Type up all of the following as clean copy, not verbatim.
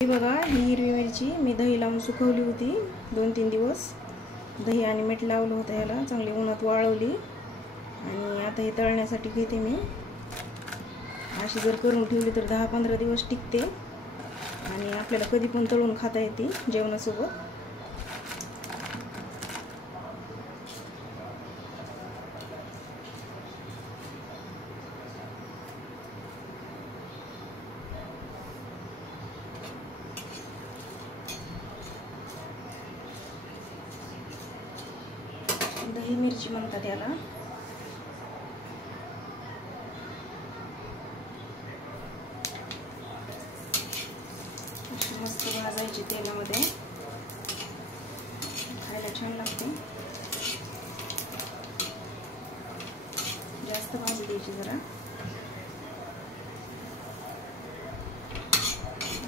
ही बघा, ही हिरवी मिरची मी दही लावून सुकवली होती 2-3 दिवस. दही आणि मीठ लावलं होतं याला, चांगली उन्हात वाळवली आणि आता हे तळण्यासाठी घेते मी. अशी जर करून ठेवली तर 10-15 दिवस टिकते आणि आपल्याला कधी पण तळून खाता येते जेवणासोबत. दही मिरची म्हणतात याला. मस्त भाजायची तेलामध्ये, खायला छान लागते. जास्त भाजू द्यायची जरा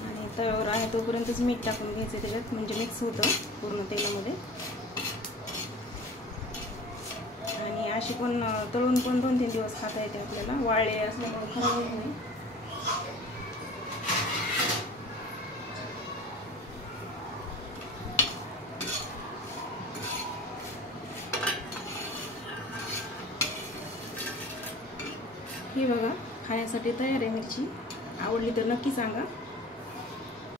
आणि तव्यावर आहे तोपर्यंतच मीठ टाकून घ्यायचं त्याच्यात, म्हणजे मिक्स होतं पूर्ण तेलामध्ये. आणि अशी पण तळून पण 2-3 दिवस खाता येते आपल्याला, वाळले असल्यामुळे खराब होत नाही. ही बघा, खाण्यासाठी तयार आहे मिरची. आवडली तर नक्की सांगा.